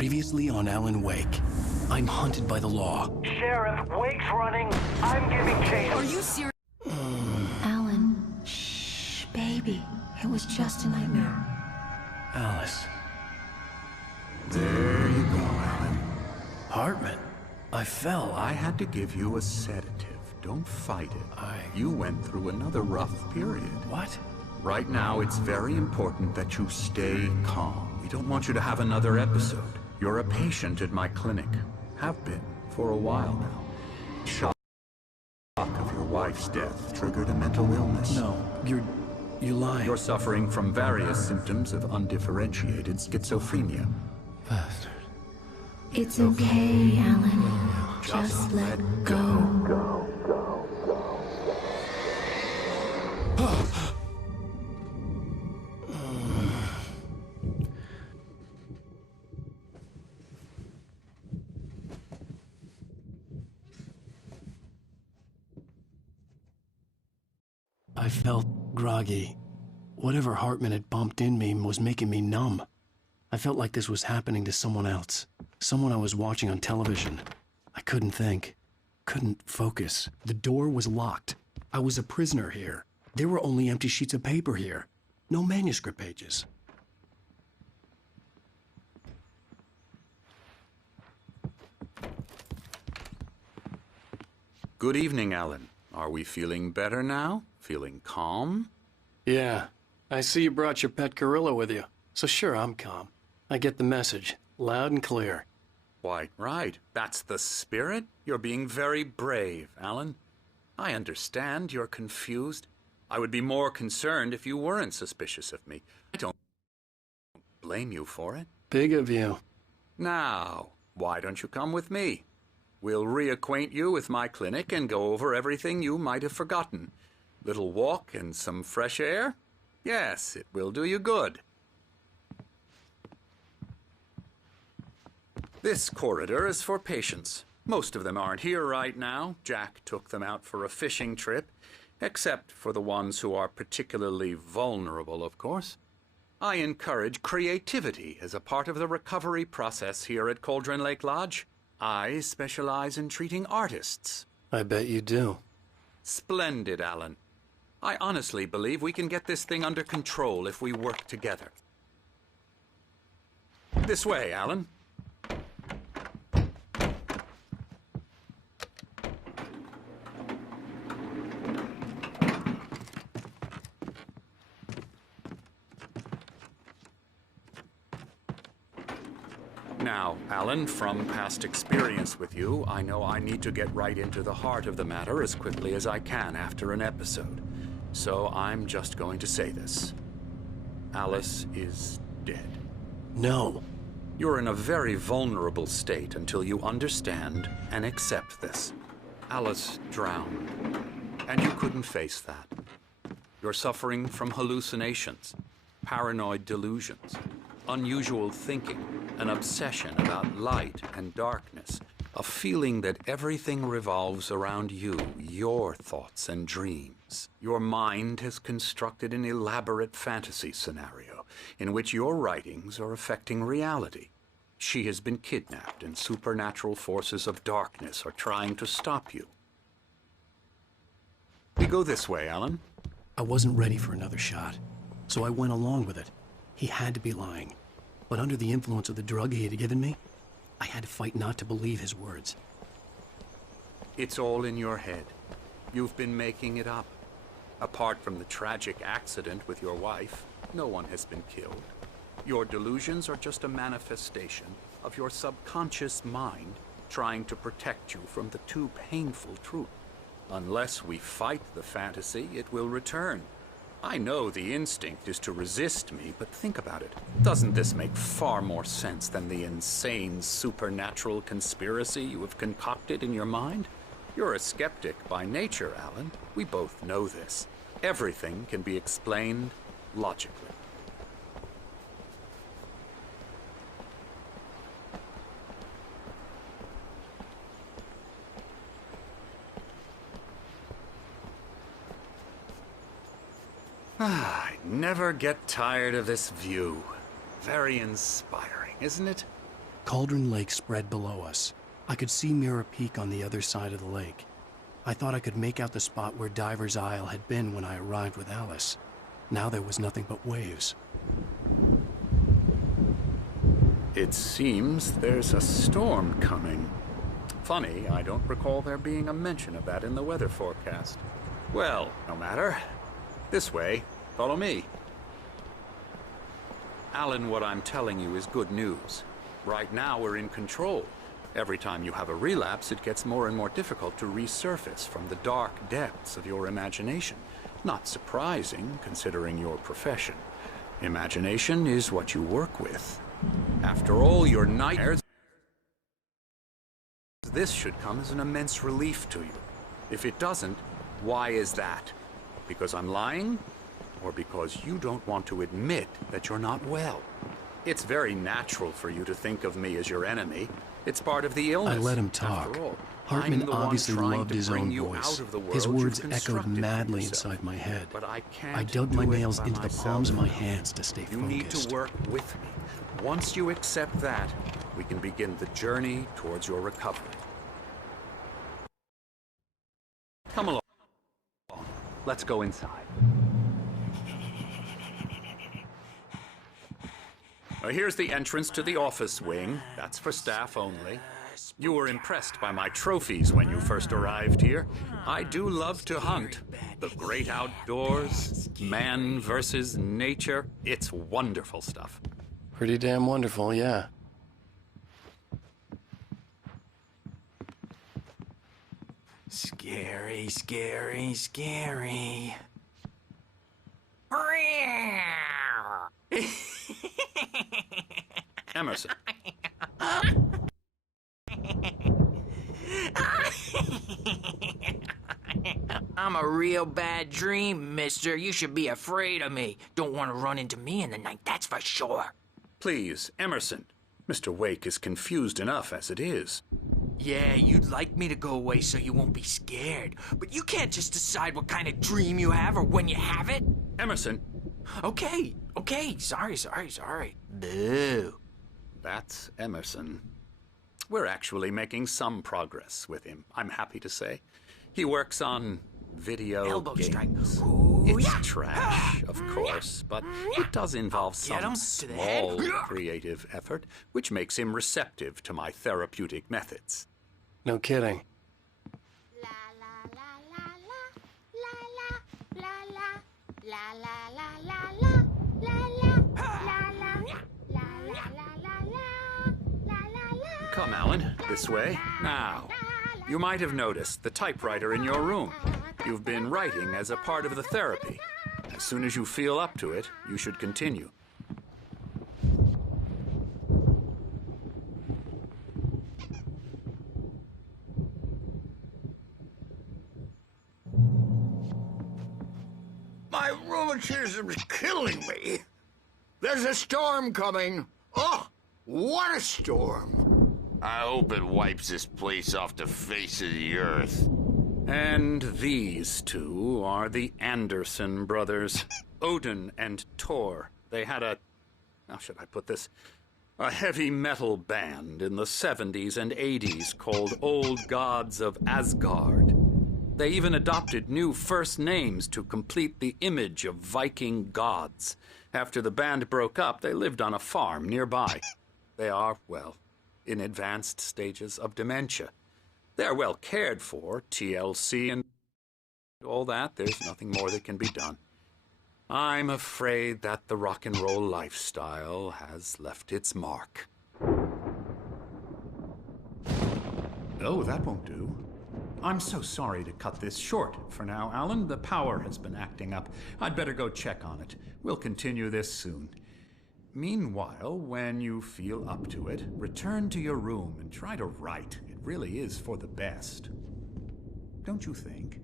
Previously on Alan Wake. I'm hunted by the law. Sheriff, Wake's running. I'm giving chase. Are you serious? Alan, shh, baby. It was just a nightmare. Alice. There you go, Alan. Hartman. I fell. I had to give you a sedative. Don't fight it. You went through another rough period. What? Right now, it's very important that you stay calm. We don't want you to have another episode. You're a patient at my clinic. Have been for a while now. Shock of your wife's death triggered a mental illness. No, you lie. You're suffering from various symptoms of undifferentiated schizophrenia. Bastard. It's okay, Alan. Just let go. I felt groggy. Whatever Hartman had bumped in me was making me numb. I felt like this was happening to someone else. Someone I was watching on television. I couldn't think. Couldn't focus. The door was locked. I was a prisoner here. There were only empty sheets of paper here. No manuscript pages. Good evening, Alan. Are we feeling better now? Feeling calm? Yeah. I see you brought your pet gorilla with you. So sure, I'm calm. I get the message. Loud and clear. Why, right. That's the spirit. You're being very brave, Alan. I understand you're confused. I would be more concerned if you weren't suspicious of me. I don't blame you for it. Big of you. Now, why don't you come with me? We'll reacquaint you with my clinic and go over everything you might have forgotten. Little walk and some fresh air? Yes, it will do you good. This corridor is for patients. Most of them aren't here right now. Jack took them out for a fishing trip, except for the ones who are particularly vulnerable, of course. I encourage creativity as a part of the recovery process here at Cauldron Lake Lodge. I specialize in treating artists. I bet you do. Splendid, Alan. I honestly believe we can get this thing under control if we work together. This way, Alan. Now, Alan, from past experience with you, I know I need to get right into the heart of the matter as quickly as I can after an episode. So I'm just going to say this. Alice is dead. No. You're in a very vulnerable state until you understand and accept this. Alice drowned, and you couldn't face that. You're suffering from hallucinations, paranoid delusions, unusual thinking, an obsession about light and darkness, a feeling that everything revolves around you, your thoughts and dreams. Your mind has constructed an elaborate fantasy scenario in which your writings are affecting reality. She has been kidnapped and supernatural forces of darkness are trying to stop you. We go this way, Alan. I wasn't ready for another shot, so I went along with it. He had to be lying. But under the influence of the drug he had given me, I had to fight not to believe his words. It's all in your head. You've been making it up. Apart from the tragic accident with your wife, no one has been killed. Your delusions are just a manifestation of your subconscious mind trying to protect you from the too painful truth. Unless we fight the fantasy, it will return. I know the instinct is to resist me, but think about it. Doesn't this make far more sense than the insane supernatural conspiracy you have concocted in your mind? You're a skeptic by nature, Alan. We both know this. Everything can be explained logically. I never get tired of this view. Very inspiring, isn't it? Cauldron Lake spread below us. I could see Mirror Peak on the other side of the lake. I thought I could make out the spot where Diver's Isle had been when I arrived with Alice. Now there was nothing but waves. It seems there's a storm coming. Funny, I don't recall there being a mention of that in the weather forecast. Well, no matter. This way. Follow me. Alan, what I'm telling you is good news. Right now, we're in control. Every time you have a relapse, it gets more and more difficult to resurface from the dark depths of your imagination. Not surprising, considering your profession. Imagination is what you work with. After all your nightmares, this should come as an immense relief to you. If it doesn't, why is that? Because I'm lying? Or because you don't want to admit that you're not well? It's very natural for you to think of me as your enemy. It's part of the illness. I let him talk. After all, Hartman I'm the one obviously trying loved to his bring own you voice. out of the world His words you've echoed constructed for madly yourself. inside my head. But I can't I dug do my it nails by into the myself. palms of my hands to stay You focused. need to work with me. Once you accept that, we can begin the journey towards your recovery. Come along. Let's go inside. Now, here's the entrance to the office wing. That's for staff only. You were impressed by my trophies when you first arrived here. I do love to hunt. The great outdoors, man versus nature. It's wonderful stuff. Pretty damn wonderful, yeah. Scary, scary, scary. Emerson. I'm a real bad dream, mister. You should be afraid of me. Don't want to run into me in the night, that's for sure. Please, Emerson. Mr. Wake is confused enough as it is. Yeah, you'd like me to go away so you won't be scared. But you can't just decide what kind of dream you have or when you have it. Emerson, Okay, sorry. Boo. that's Emerson. We're actually making some progress with him, I'm happy to say. He works on video Elbow games. strike. Ooh, It's yeah. trash, of course, but it does involve Get him some to the head. small creative effort, which makes him receptive to my therapeutic methods. No kidding. Come, Alan, this way. Now, you might have noticed the typewriter in your room. You've been writing as a part of the therapy. As soon as you feel up to it, you should continue. My rheumatism's killing me. There's a storm coming. Oh, what a storm. I hope it wipes this place off the face of the earth. And these two are the Anderson brothers, Odin and Thor. They had how should I put this? A heavy metal band in the 70s and 80s called Old Gods of Asgard. They even adopted new first names to complete the image of Viking gods. After the band broke up, they lived on a farm nearby. They are, well, in advanced stages of dementia. They're well cared for, TLC and all that. There's nothing more that can be done. I'm afraid that the rock and roll lifestyle has left its mark. Oh, that won't do. I'm so sorry to cut this short for now, Alan. The power has been acting up. I'd better go check on it. We'll continue this soon. Meanwhile, when you feel up to it, return to your room and try to write. It really is for the best. Don't you think?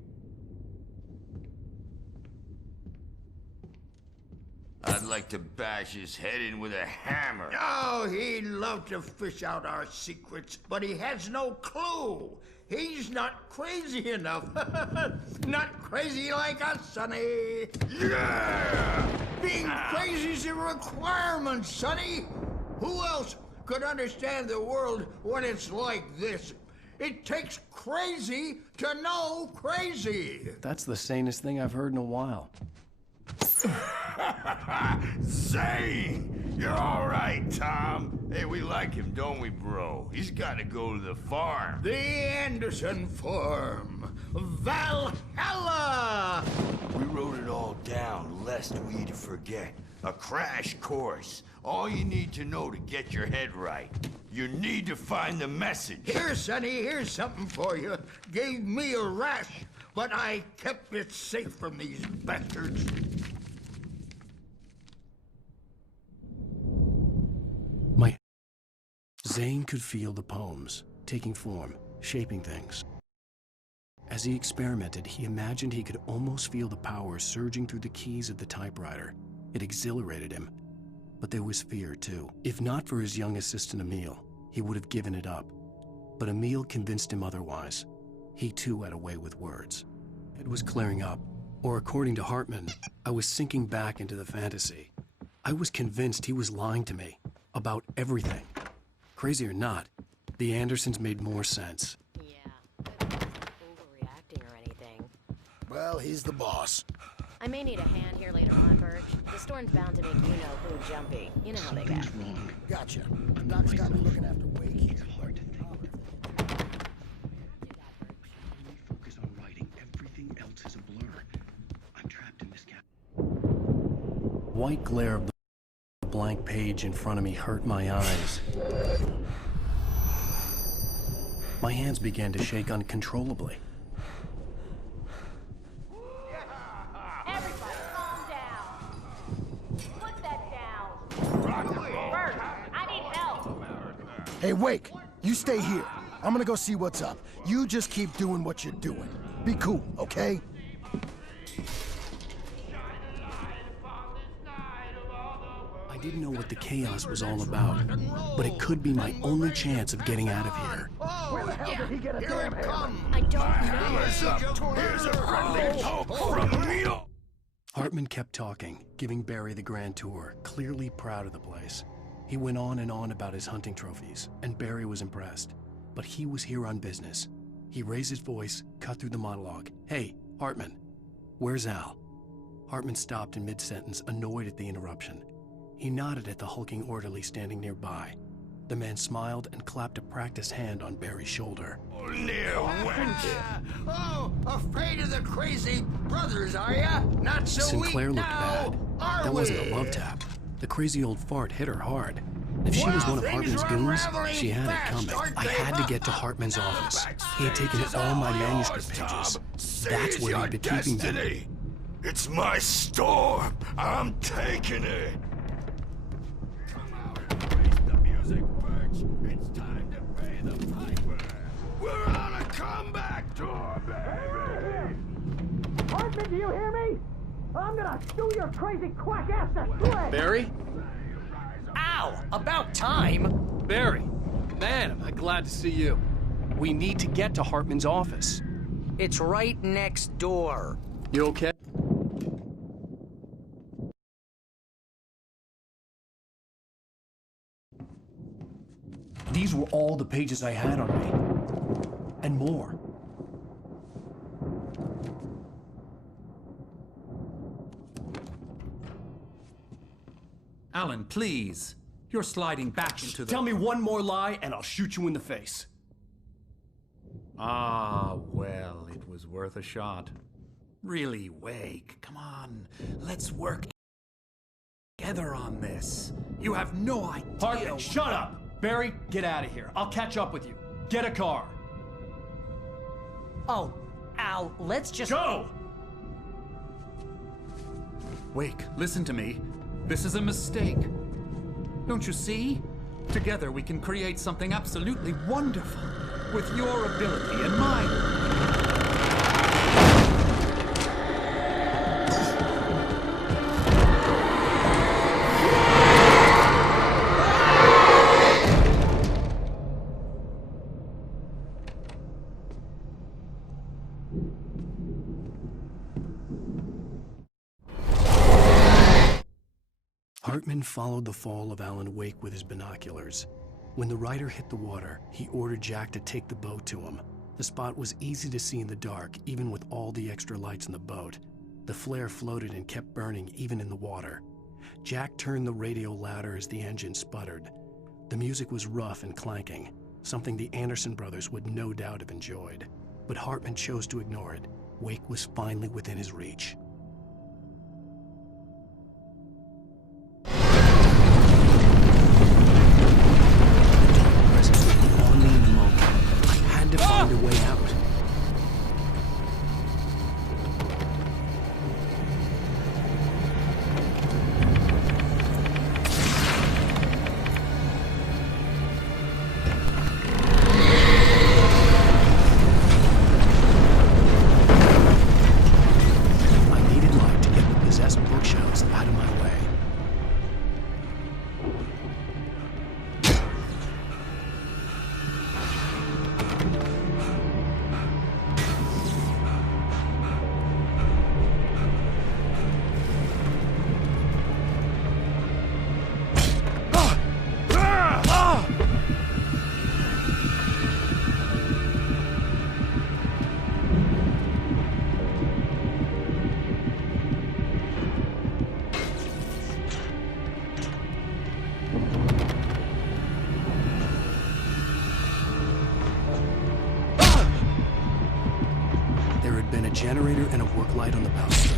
I'd like to bash his head in with a hammer. Oh, he'd love to fish out our secrets, but he has no clue. He's not crazy enough. Not crazy like us, Sonny. Yeah! Being crazy's a requirement, Sonny. Who else could understand the world when it's like this. It takes crazy to know crazy. That's the sanest thing I've heard in a while. Zane! You're all right, Tom. Hey, we like him, don't we, bro? He's got to go to the farm. The Anderson Farm. Valhalla! We wrote it all down, lest we forget. A crash course. All you need to know to get your head right. You need to find the message. Here, Sonny, here's something for you. Gave me a rash, but I kept it safe from these bastards. Zane could feel the poems, taking form, shaping things. As he experimented, he imagined he could almost feel the power surging through the keys of the typewriter. It exhilarated him. But there was fear, too. If not for his young assistant, Emil, he would have given it up. But Emil convinced him otherwise. He, too, had a way with words. It was clearing up. Or according to Hartman, I was sinking back into the fantasy. I was convinced he was lying to me. About everything. Crazy or not, the Andersons made more sense. Yeah, I wasn't overreacting or anything. Well, he's the boss. I may need a hand here later on, Birch. The storm's bound to make you-know-who jumpy. You know how they get. Wrong. Gotcha. The doc's got me looking after Wake here. Focus on writing. Everything else is a blur. I'm trapped in this white glare of the blank page in front of me hurt my eyes. My hands began to shake uncontrollably. Everybody, calm down. Put that down. Birch, I need help. Hey, Wake, you stay here. I'm gonna go see what's up. You just keep doing what you're doing. Be cool, okay? I didn't know what the chaos was all about, but it could be my only chance of getting out of here. Where the hell did he get a damn hammer? I don't know. Here's a friendly poke from Emil. Hartman kept talking, giving Barry the grand tour, clearly proud of the place. He went on and on about his hunting trophies, and Barry was impressed. But he was here on business. He raised his voice, cut through the monologue. Hey, Hartman, where's Al? Hartman stopped in mid-sentence, annoyed at the interruption. He nodded at the hulking orderly standing nearby. The man smiled and clapped a practiced hand on Barry's shoulder. Oh, afraid of the crazy brothers, are ya? Not so Sinclair weak looked now, bad. are That wasn't we? a love tap. The crazy old fart hit her hard. If she was one of Hartman's goons, she had it coming. I had to get to Hartman's office. He had taken all my manuscript pages. That's where he'd been keeping them. It's my storm. I'm taking it. Come out and face the music, Birch. It's time to pay the piper. We're on a comeback tour, baby. Hartman, do you hear me? I'm gonna stew your crazy quack ass to shreds! Barry? Ow! About time! Barry! Man, am I glad to see you. We need to get to Hartman's office. It's right next door. You okay? These were all the pages I had on me. And more. Alan, please. You're sliding back into the... Tell me one more lie and I'll shoot you in the face. Ah, well, it was worth a shot. Really, Wake, come on. Let's work together on this. You have no idea... Hartman, shut up! Barry, get out of here. I'll catch up with you. Get a car. Oh, Al, let's just... Go! Wake, listen to me. This is a mistake. Don't you see? Together we can create something absolutely wonderful. With your ability and mine. Hartman followed the fall of Alan Wake with his binoculars. When the rider hit the water, he ordered Jack to take the boat to him. The spot was easy to see in the dark, even with all the extra lights in the boat. The flare floated and kept burning even in the water. Jack turned the radio louder as the engine sputtered. The music was rough and clanking, something the Anderson brothers would no doubt have enjoyed. But Hartman chose to ignore it. Wake was finally within his reach. To find a way out. I needed light to get the possessed bookshelves out of my way. There had been a generator and a work light on the balcony.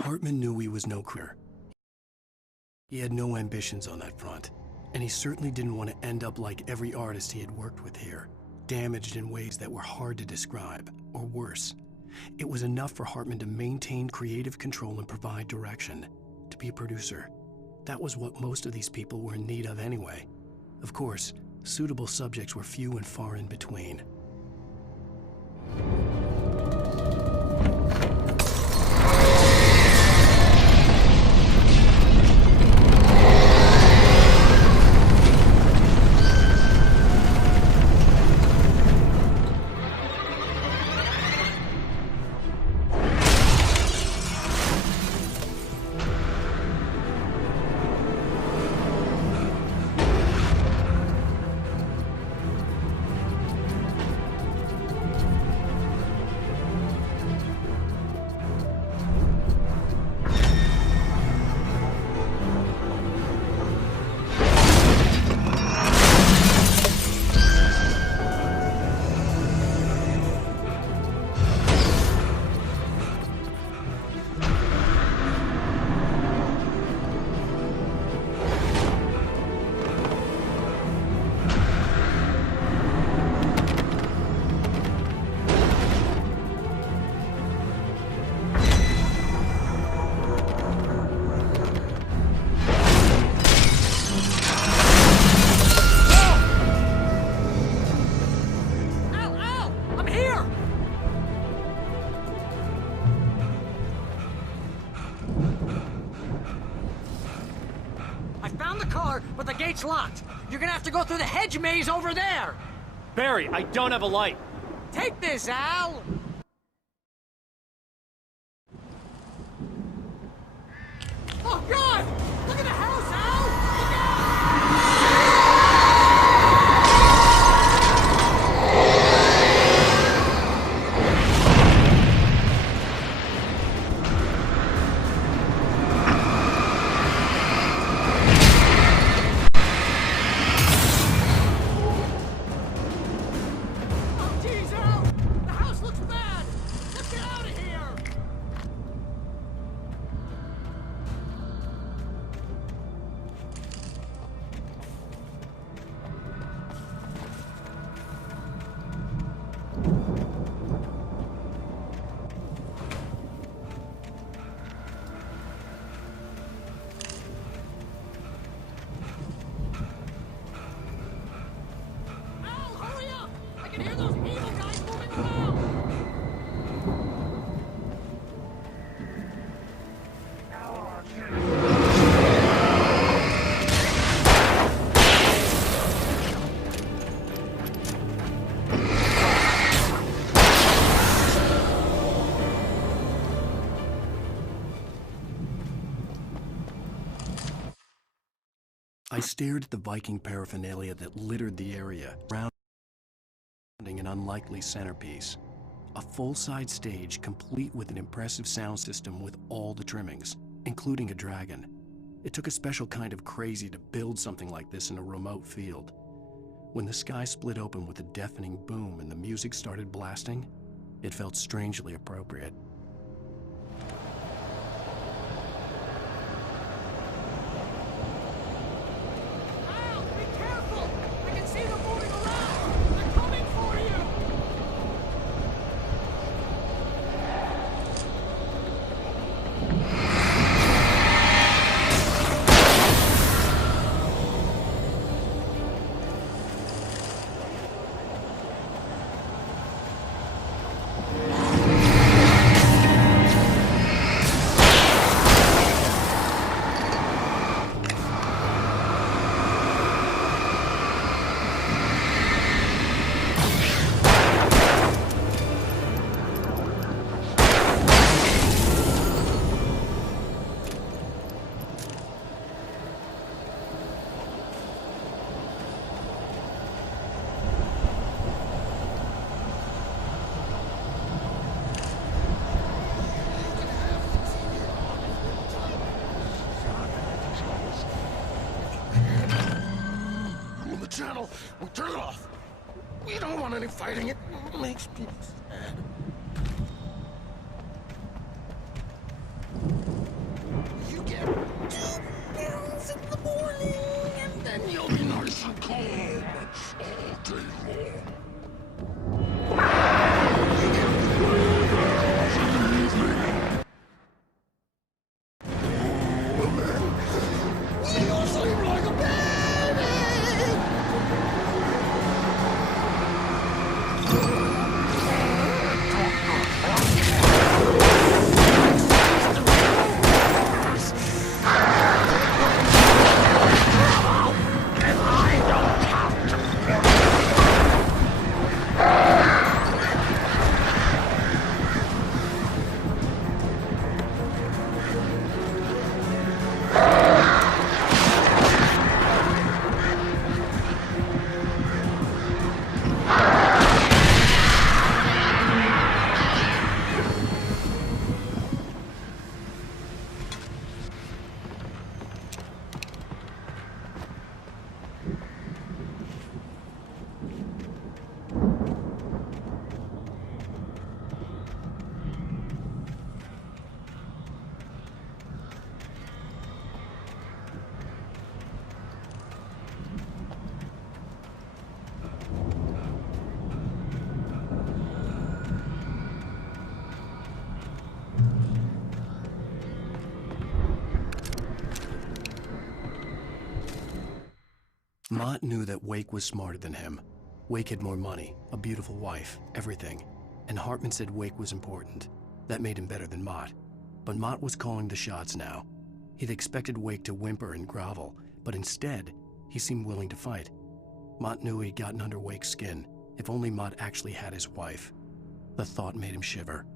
Hartman knew he was no career. He had no ambitions on that front, and he certainly didn't want to end up like every artist he had worked with here, damaged in ways that were hard to describe, or worse. It was enough for Hartman to maintain creative control and provide direction, to be a producer. That was what most of these people were in need of anyway. Of course, suitable subjects were few and far in between. but the gate's locked. You're gonna have to go through the hedge maze over there. Barry, I don't have a light. Take this, Al. Oh, God! Look at the house, Al! Look out! Oh, geez, Al! The house looks bad! Let's get out of here! Al, hurry up! I can hear those evil guys moving around! I stared at the Viking paraphernalia that littered the area, surrounding an unlikely centerpiece. A full-size stage complete with an impressive sound system with all the trimmings, including a dragon. It took a special kind of crazy to build something like this in a remote field. When the sky split open with a deafening boom and the music started blasting, it felt strangely appropriate. Al, be careful! I can see them moving around! They're coming for you! On the channel, we'll turn it off. We don't want any fighting. It makes people sad. You get 2 pills in the morning, and then you'll be nice and calm all day long. You get 3 pills in the evening. And then you'll sleep like a baby. Mott knew that Wake was smarter than him. Wake had more money, a beautiful wife, everything. And Hartman said Wake was important. That made him better than Mott. But Mott was calling the shots now. He'd expected Wake to whimper and grovel, but instead, he seemed willing to fight. Mott knew he'd gotten under Wake's skin. If only Mott actually had his wife. The thought made him shiver.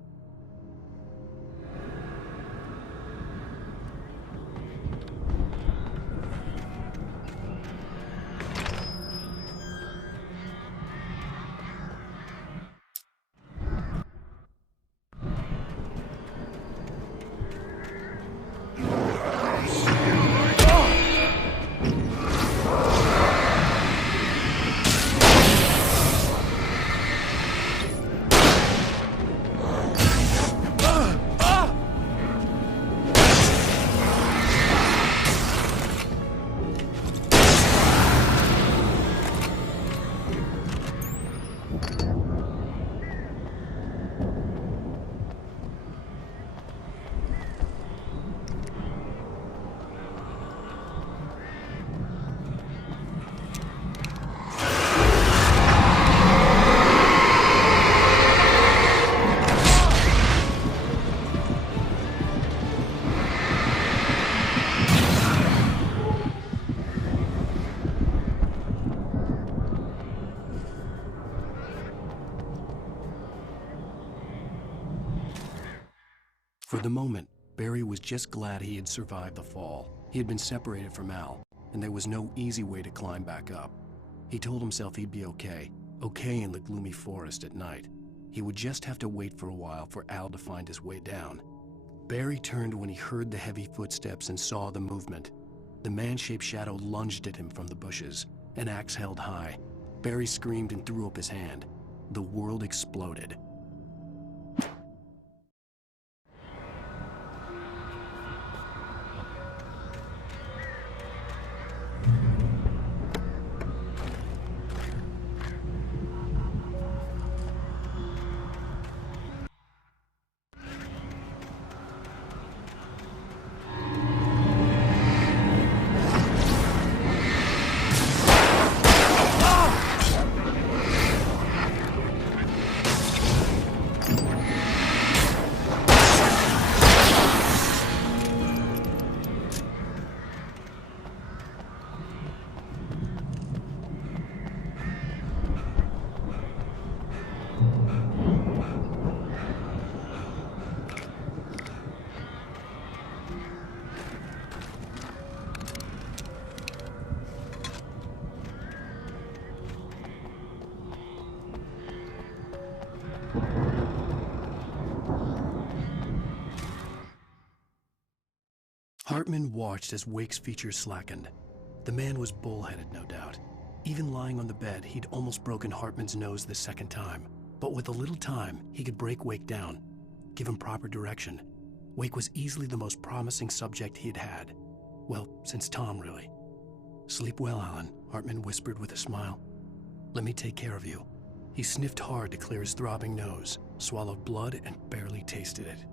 For the moment, Barry was just glad he had survived the fall. He had been separated from Al, and there was no easy way to climb back up. He told himself he'd be okay in the gloomy forest at night. He would just have to wait for a while for Al to find his way down. Barry turned when he heard the heavy footsteps and saw the movement. The man-shaped shadow lunged at him from the bushes, an axe held high. Barry screamed and threw up his hand. The world exploded. Hartman watched as Wake's features slackened. The man was bullheaded, no doubt. Even lying on the bed, he'd almost broken Hartman's nose the second time. But with a little time, he could break Wake down, give him proper direction. Wake was easily the most promising subject he'd had. Well, since Tom, really. "Sleep well, Alan," Hartman whispered with a smile. "Let me take care of you." He sniffed hard to clear his throbbing nose, swallowed blood, and barely tasted it.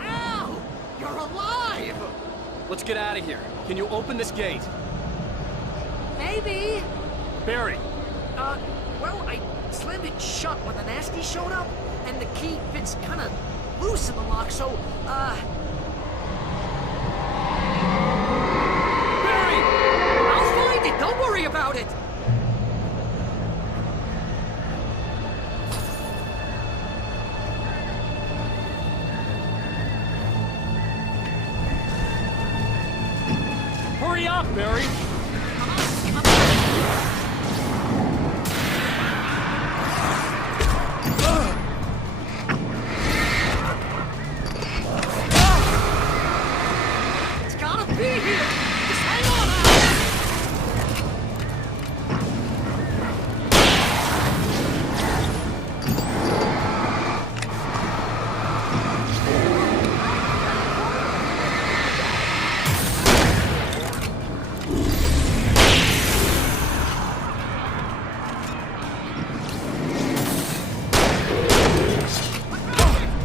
Al! You're alive! Let's get out of here. Can you open this gate? Maybe. Barry! Well, I slammed it shut when the nasty showed up, and the key fits kind of loose in the lock, so, Barry! I'll find it! Don't worry about it! Hurry up, Barry! It's gotta be here! Just hang on, Al!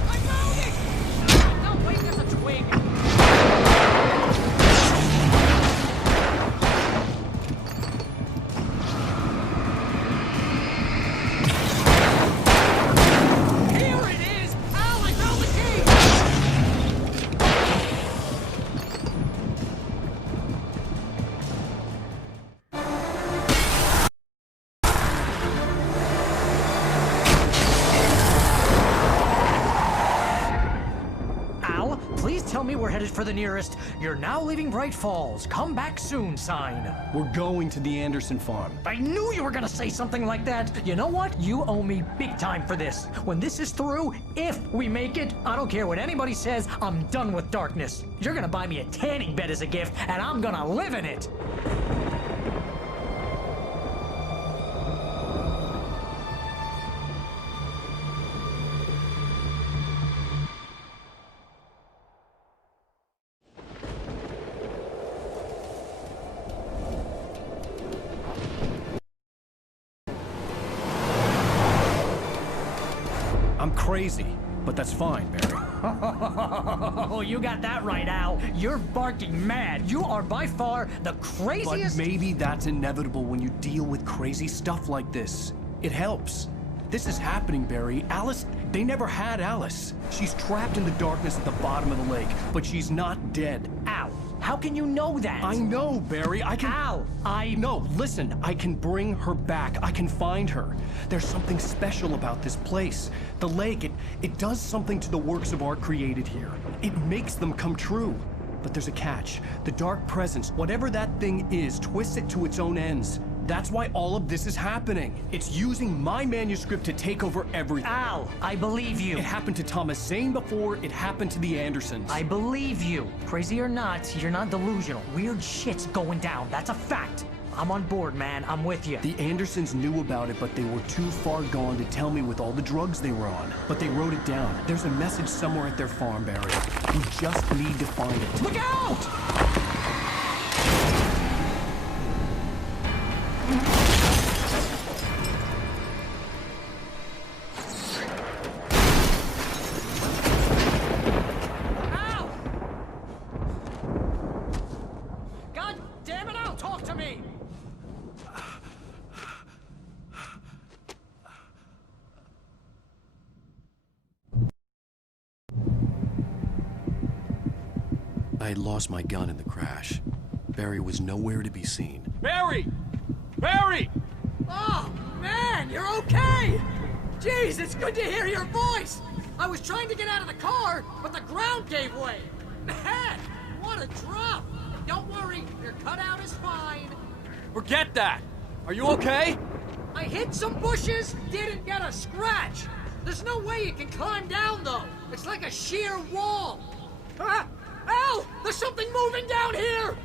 I found it! No, wait, there's a twig! Here it is! Al, I found the key! Al, please tell me we're headed for the nearest "You're now leaving Bright Falls. Come back soon" sign. We're going to the Anderson farm. I knew you were gonna say something like that. You know what? You owe me big time for this. When this is through, if we make it, I don't care what anybody says, I'm done with darkness. You're gonna buy me a tanning bed as a gift, and I'm gonna live in it. I'm crazy, but that's fine, Barry. Oh, you got that right, Al. You're barking mad. You are by far the But craziest. maybe that's inevitable when you deal with crazy stuff like this. It helps. this is happening, Barry. Alice, they never had Alice. She's trapped in the darkness at the bottom of the lake, but she's not dead. Al, how can you know that? I know, Barry. I can... Al, No, listen. I can bring her back. I can find her. There's something special about this place. The lake, it does something to the works of art created here. It makes them come true. But there's a catch. The dark presence, whatever that thing is, twists it to its own ends. That's why all of this is happening. It's using my manuscript to take over everything. Al, I believe you. It happened to Thomas Zane before, it happened to the Andersons. I believe you. Crazy or not, you're not delusional. Weird shit's going down. That's a fact. I'm on board, man. I'm with you. The Andersons knew about it, but they were too far gone to tell me with all the drugs they were on. But they wrote it down. There's a message somewhere at their farm, Barry. We just need to find it. Look out! I had lost my gun in the crash. Barry was nowhere to be seen. Barry! Barry! Oh, man, you're okay! Jeez, it's good to hear your voice! I was trying to get out of the car, but the ground gave way! Man, what a drop! Don't worry, your cutout is fine. Forget that! Are you okay? I hit some bushes, didn't get a scratch! There's no way you can climb down, though! It's like a sheer wall! Ah! Al! There's something moving down here!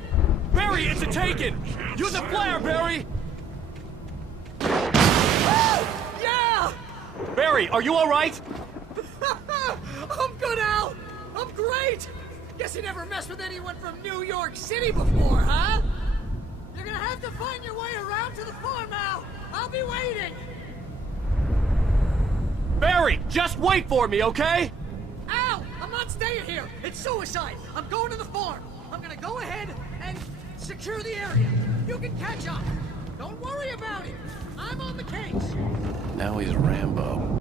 Barry, it's a Taken! Use a flare, Barry! Oh, yeah! Barry, are you alright? I'm good, Al! I'm great! Guess you never messed with anyone from New York City before, huh? You're gonna have to find your way around to the farm, Al! I'll be waiting! Barry, just wait for me, okay? Al! I'm not staying here! It's suicide! I'm going to the farm! I'm gonna go ahead and secure the area. You can catch up. Don't worry about it. I'm on the case. Now he's Rambo.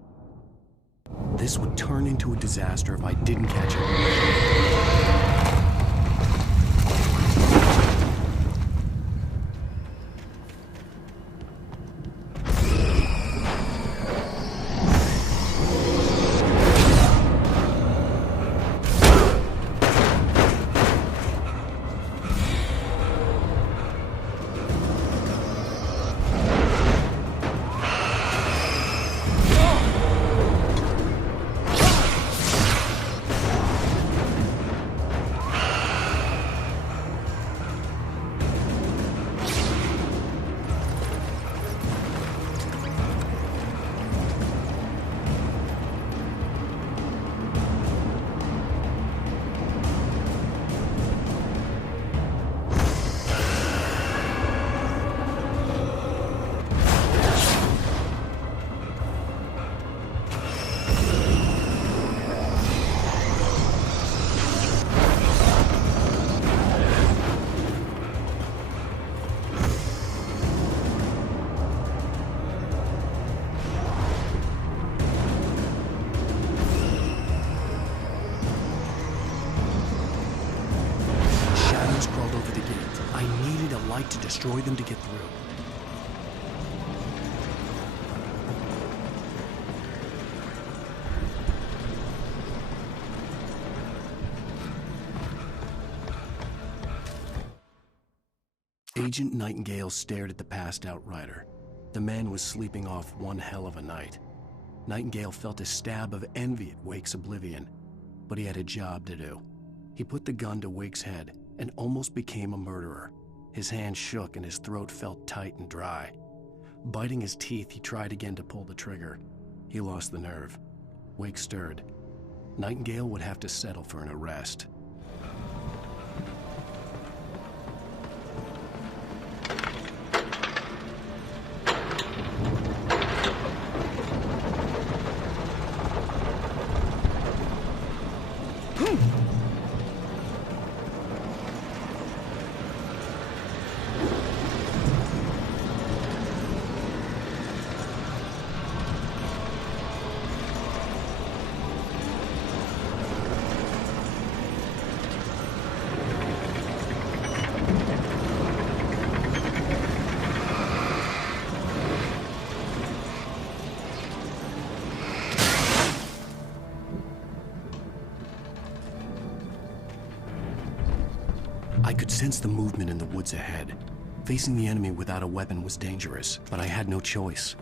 This would turn into a disaster if I didn't catch him. To destroy them to get through. Agent Nightingale stared at the passed-out rider. The man was sleeping off one hell of a night. Nightingale felt a stab of envy at Wake's oblivion, but he had a job to do. He put the gun to Wake's head and almost became a murderer. His hand shook and his throat felt tight and dry. Biting his teeth, he tried again to pull the trigger. He lost the nerve. Wake stirred. Nightingale would have to settle for an arrest. I could sense the movement in the woods ahead. Facing the enemy without a weapon was dangerous, but I had no choice.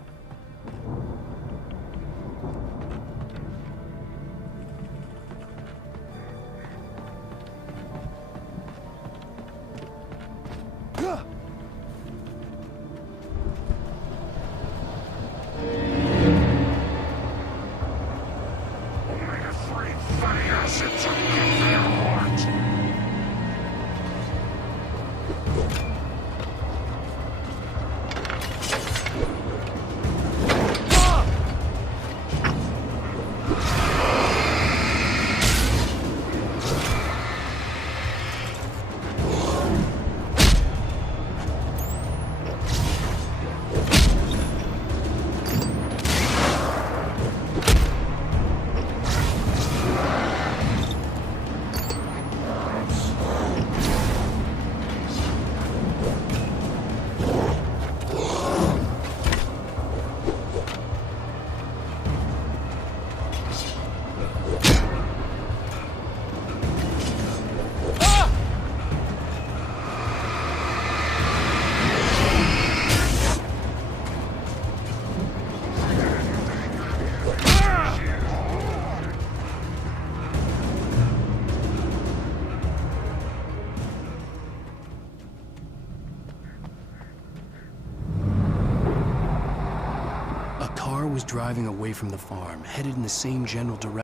Was driving away from the farm, headed in the same general direction.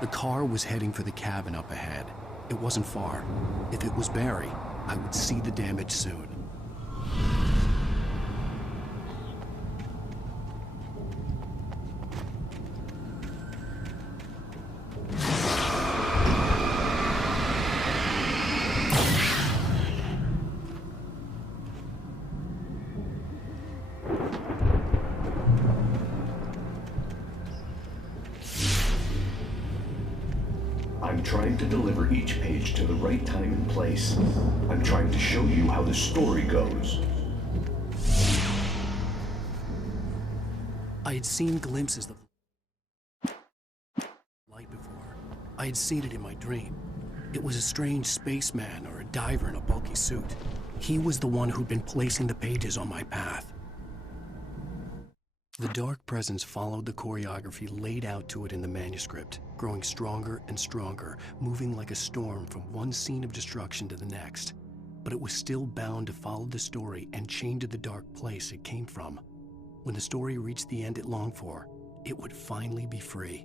The car was heading for the cabin up ahead. It wasn't far. If it was Barry, I would see the damage soon. I'm trying to deliver each page to the right time and place. I'm trying to show you how the story goes. I had seen glimpses of light before. I had seen it in my dream. It was a strange spaceman or a diver in a bulky suit. He was the one who'd been placing the pages on my path. The dark presence followed the choreography laid out to it in the manuscript, growing stronger and stronger, moving like a storm from one scene of destruction to the next. But it was still bound to follow the story and chained to the dark place it came from. When the story reached the end it longed for, it would finally be free.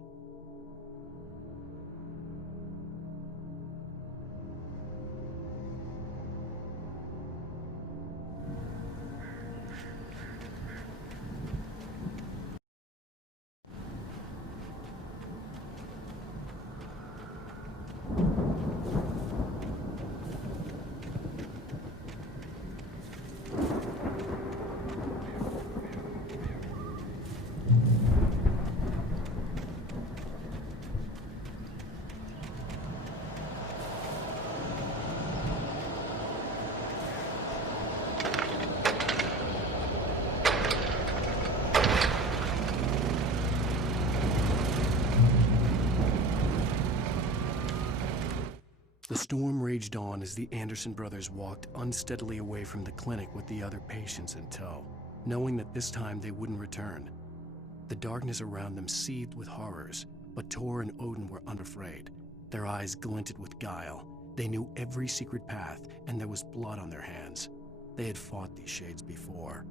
The storm raged on as the Anderson brothers walked unsteadily away from the clinic with the other patients in tow, knowing that this time they wouldn't return. The darkness around them seethed with horrors, but Tor and Odin were unafraid. Their eyes glinted with guile. They knew every secret path, and there was blood on their hands. They had fought these shades before.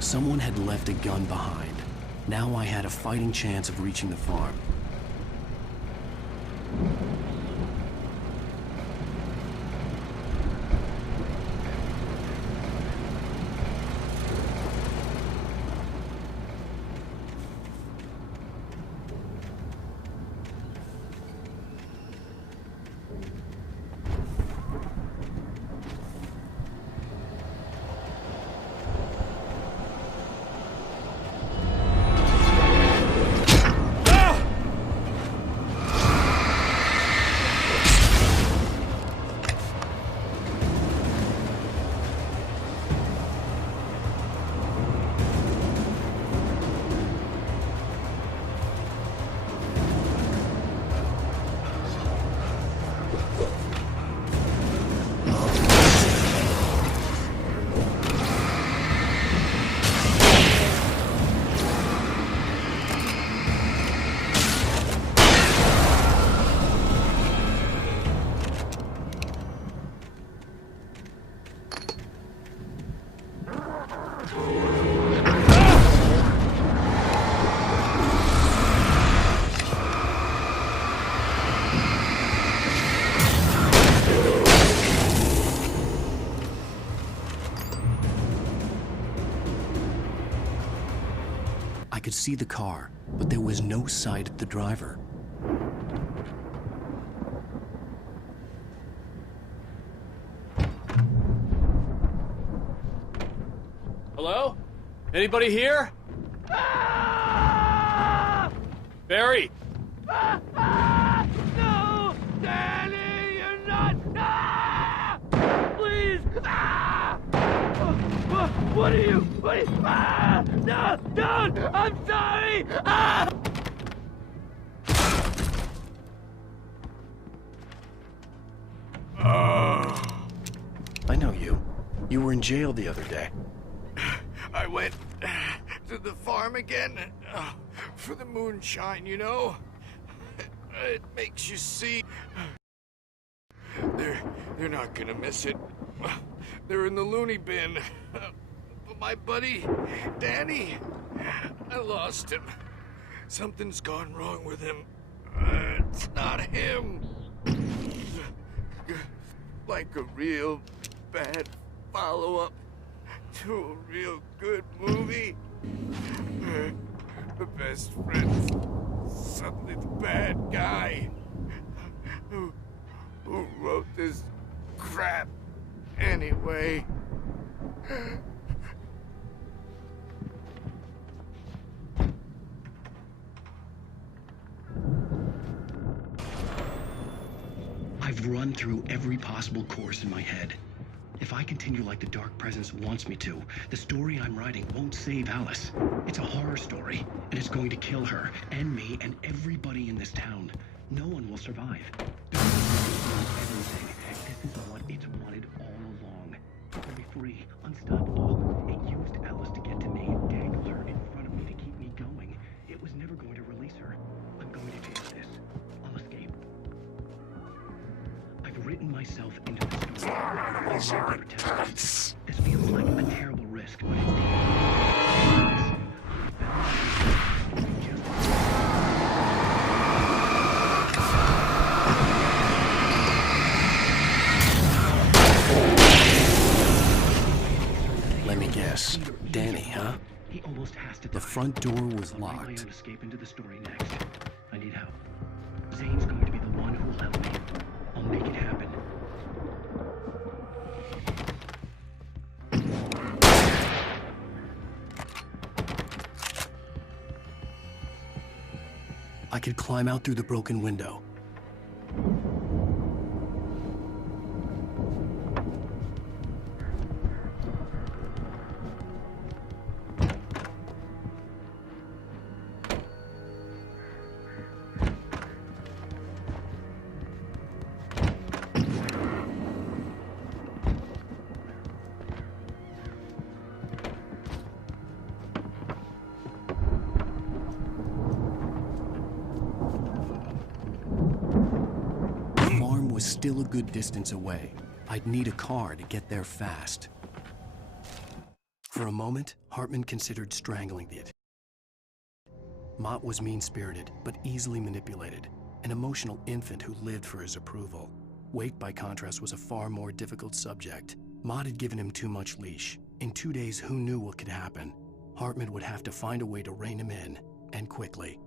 Someone had left a gun behind. Now I had a fighting chance of reaching the farm. I could see the car, but there was no sight of the driver. Hello? Anybody here? Barry! No! Danny, you're not! Please! What are you? No! Don't! I'm sorry! I know you. You were in jail the other day. I went to the farm again for the moonshine, you know? It makes you see. They're not gonna miss it. They're in the loony bin. But my buddy, Danny, I lost him. Something's gone wrong with him. It's not him. Like a real bad follow-up to a real good movie. The best friend's suddenly the bad guy. Who wrote this crap anyway? I've run through every possible course in my head. If I continue like the Dark Presence wants me to, the story I'm writing won't save Alice. It's a horror story, and it's going to kill her, and me, and everybody in this town. No one will survive. Everything. This is what it's wanted all along. It will be free, unstoppable. It used Alice to get to me, dangle her in front of me to keep me going. It was never going to release her. I'm going to change this. I'll escape. I've written myself into the story. I want to protect it. This feels like a terrible risk, but Let me guess. Danny, huh? He almost has to. The front door was locked. I'll escape into the story next. I need help. Zane's going to be the one who will help me. I'll make it happen. I could climb out through the broken window. Was still a good distance away. I'd need a car to get there fast. For a moment, Hartman considered strangling the Mott was mean-spirited, but easily manipulated. An emotional infant who lived for his approval. Wake, by contrast, was a far more difficult subject. Mott had given him too much leash. In 2 days, who knew what could happen? Hartman would have to find a way to rein him in, and quickly.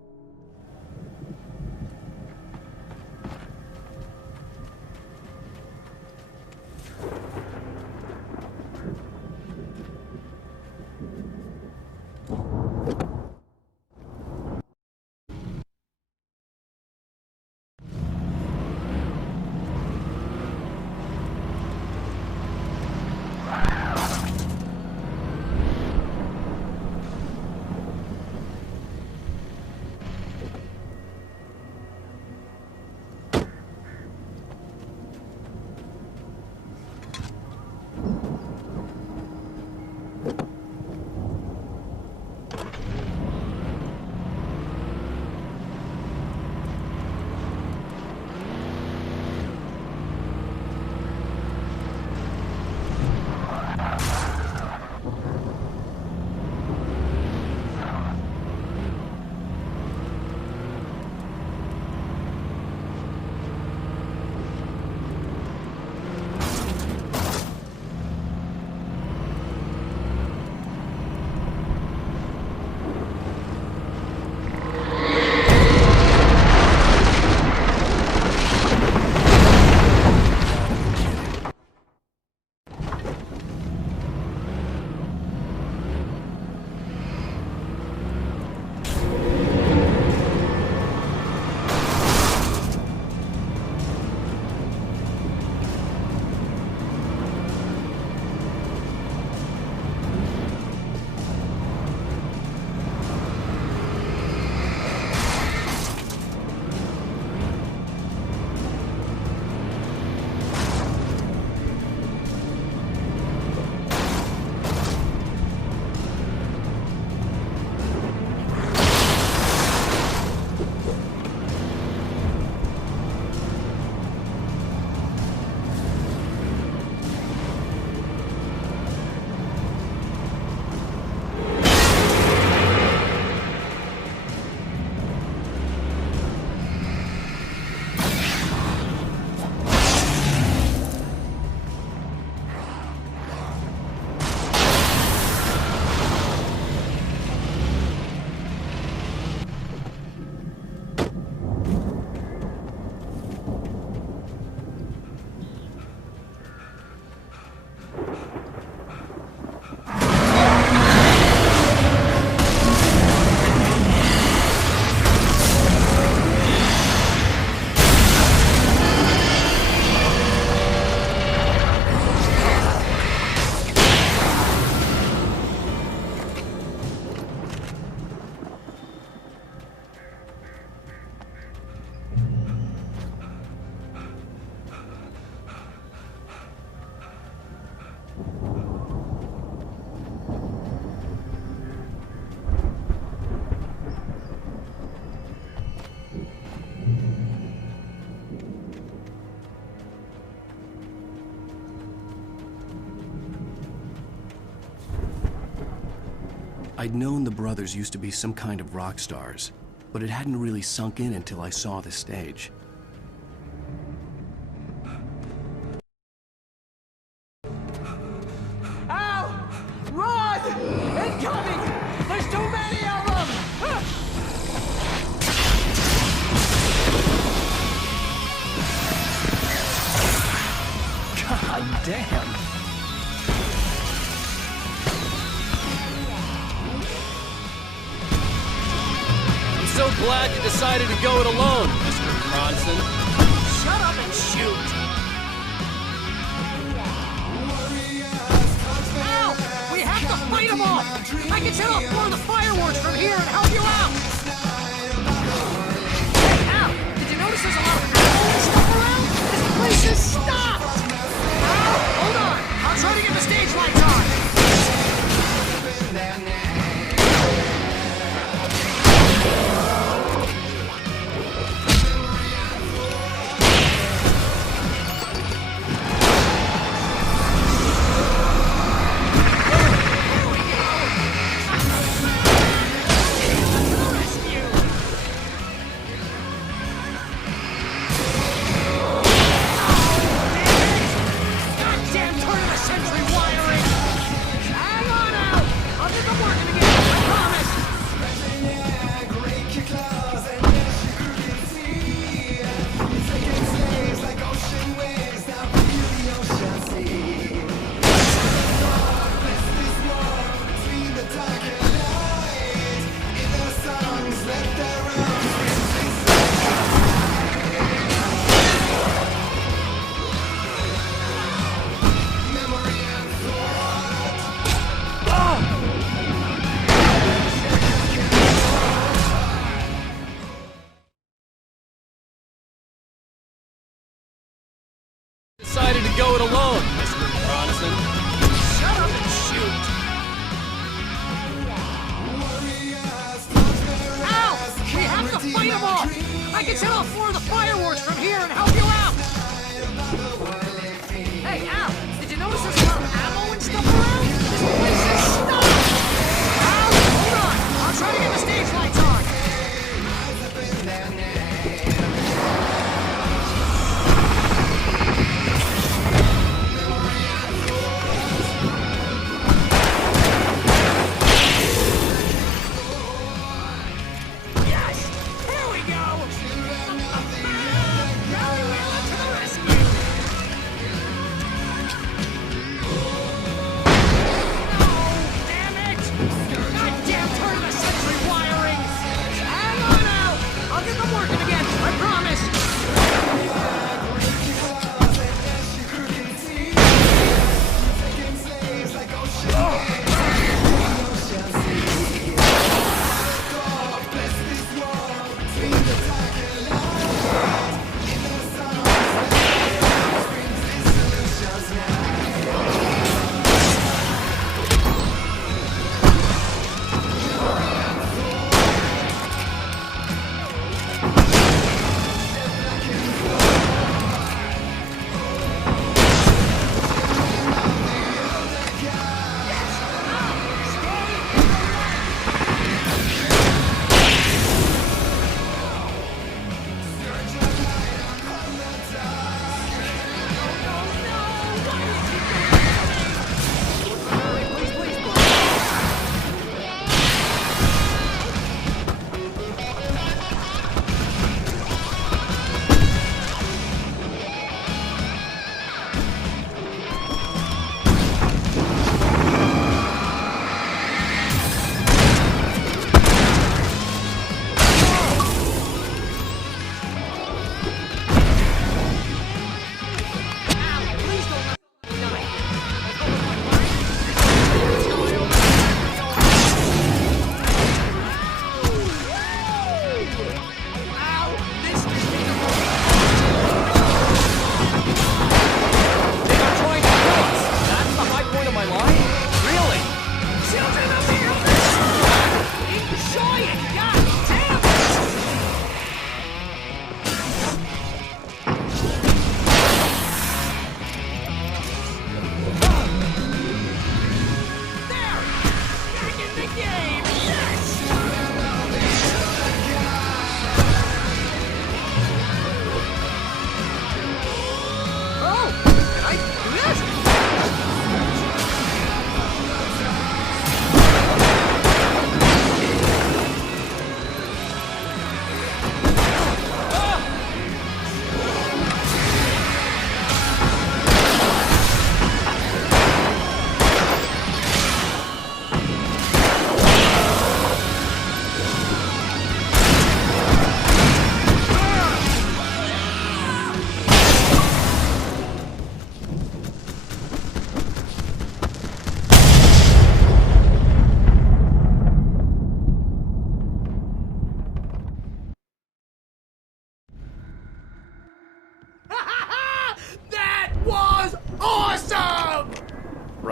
I'd known the brothers used to be some kind of rock stars, but it hadn't really sunk in until I saw the stage. Al! Run! Incoming! There's too many of them! God damn! I'm so glad you decided to go it alone, Mr. Bronson. Shut up and shoot! Al! We have to fight them off! I can set off more of the fireworks from here and help you out! Hey, Al! Did you notice there's a lot of ammo and stuff around? This place is stopped! Al! Hold on! I'll try to get the stage lights on! Goddamn turn-of-the-century wiring! Hang on, Al! I'll get them working again, I promise! Decided to go it alone, Mr. Bronson. Shut up and shoot! Al! We have to fight them off! I can set off more of the fireworks from here and help you out! Hey, Al! Did you notice there's a lot of ammo and stuff around? This place is stopped! Al! Hold on! I'll try to get the stage lights on! Yes! Here we go! Very well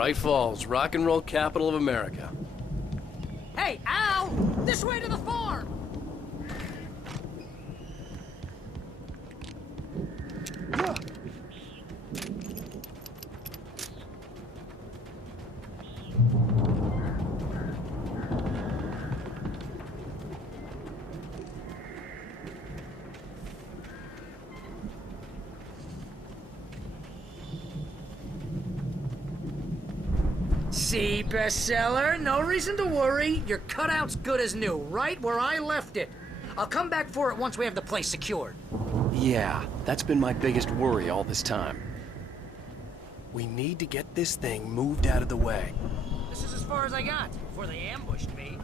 Bright Falls, rock and roll capital of America. Hey, Al! This way to the farm! See, bestseller? No reason to worry. Your cutout's good as new, right where I left it. I'll come back for it once we have the place secured. Yeah, that's been my biggest worry all this time. We need to get this thing moved out of the way. This is as far as I got before they ambushed me.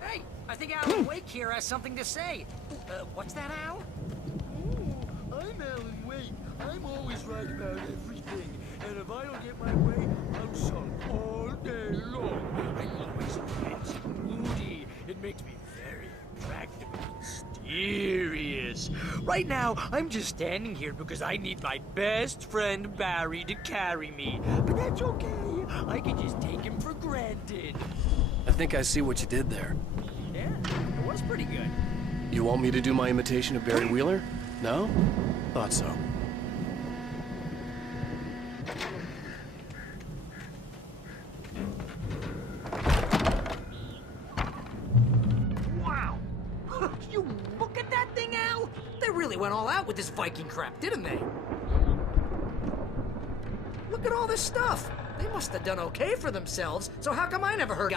Hey, I think Alan Wake here has something to say. What's that, Al? I'm Alan Wake. I'm always right about everything. And if I don't get my way, I'm sulk all day long. I'm always intense and moody. It makes me very attractive and mysterious. Right now, I'm just standing here because I need my best friend Barry to carry me. But that's okay. I can just take him for granted. I think I see what you did there. Yeah, it was pretty good. You want me to do my imitation of Barry Wheeler? No? Thought so. Wow! You look at that thing, Al? They really went all out with this Viking crap, didn't they? Look at all this stuff. They must have done okay for themselves, so how come I never heard